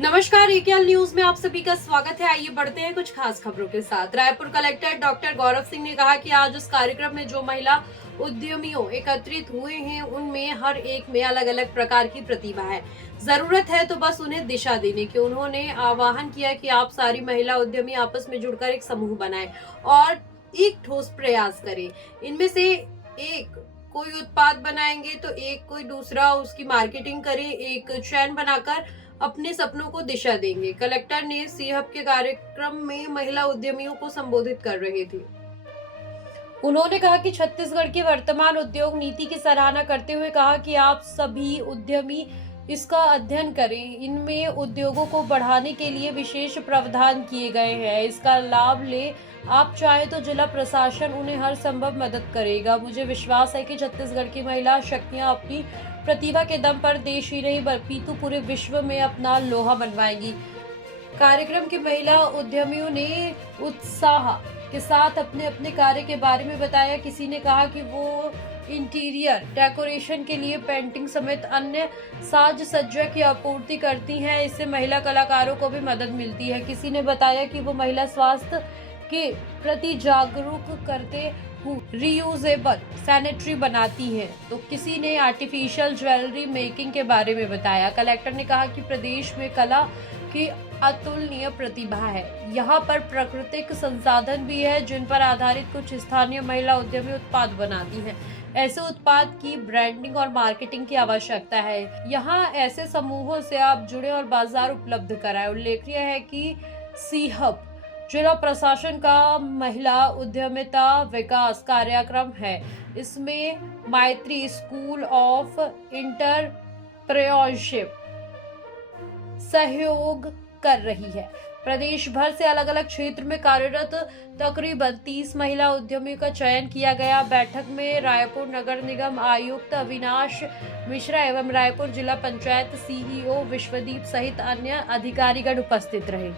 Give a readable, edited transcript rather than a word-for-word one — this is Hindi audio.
नमस्कार, एकेएल न्यूज में आप सभी का स्वागत है। आइए बढ़ते हैं कुछ खास खबरों के साथ। रायपुर कलेक्टर डॉक्टर गौरव सिंह ने कहा कि आज इस कार्यक्रम में जो महिला उद्यमियों एकत्रित हुए हैं उनमें हर एक में अलग अलग प्रकार की प्रतिभा है। जरूरत है तो बस उन्हें दिशा देने की। उन्होंने आह्वान किया कि आप सारी महिला उद्यमी आपस में जुड़कर एक समूह बनाएं और एक ठोस प्रयास करें। इनमें से एक कोई उत्पाद बनाएंगे तो एक कोई दूसरा उसकी मार्केटिंग करे, एक चैन बनाकर अपने सपनों को दिशा देंगे। कलेक्टर ने सीहब के कार्यक्रम में महिला उद्यमियों को संबोधित कर रहे थे। उन्होंने कहा कि छत्तीसगढ़ की वर्तमान उद्योग नीति की सराहना करते हुए कहा कि आप सभी उद्यमी इसका अध्ययन करें। इनमें उद्योगों को बढ़ाने के लिए विशेष प्रावधान किए गए हैं। इसका लाभ ले आप चाहे तो जिला प्रशासन उन्हें हर संभव मदद करेगा। मुझे विश्वास है कि छत्तीसगढ़ की महिला शक्तियां अपनी प्रतिभा के दम पर देश ही नहीं बल्कि पूरे विश्व में अपना लोहा मनवाएंगी। कार्यक्रम की महिला उद्यमियों ने उत्साह के साथ अपने अपने कार्य के बारे में बताया। किसी ने कहा कि वो इंटीरियर डेकोरेशन के लिए पेंटिंग समेत अन्य साज सज्जा की आपूर्ति करती हैं। इससे महिला कलाकारों को भी मदद मिलती है। किसी ने बताया कि वो महिला स्वास्थ्य के प्रति जागरूक करते रीयूजेबल सैनिटरी बनाती हैं। तो किसी ने आर्टिफिशियल ज्वेलरी मेकिंग के बारे में बताया। कलेक्टर ने कहा कि प्रदेश में कला की अतुलनीय प्रतिभा है। यहाँ पर प्राकृतिक संसाधन भी है जिन पर आधारित कुछ स्थानीय महिला उद्यमी उत्पाद बनाती हैं। ऐसे उत्पाद की ब्रांडिंग और मार्केटिंग की आवश्यकता है। यहाँ ऐसे समूहों से आप जुड़े और बाजार उपलब्ध कराएं। उल्लेखनीय है कि सीहब जिला प्रशासन का महिला उद्यमिता विकास कार्यक्रम है। इसमें मैत्री स्कूल ऑफ एंटरप्रेन्योरशिप सहयोग कर रही है। प्रदेश भर से अलग अलग क्षेत्र में कार्यरत तकरीबन 30 महिला उद्यमियों का चयन किया गया। बैठक में रायपुर नगर निगम आयुक्त अविनाश मिश्रा एवं रायपुर जिला पंचायत सीईओ विश्वदीप सहित अन्य अधिकारीगण उपस्थित रहे।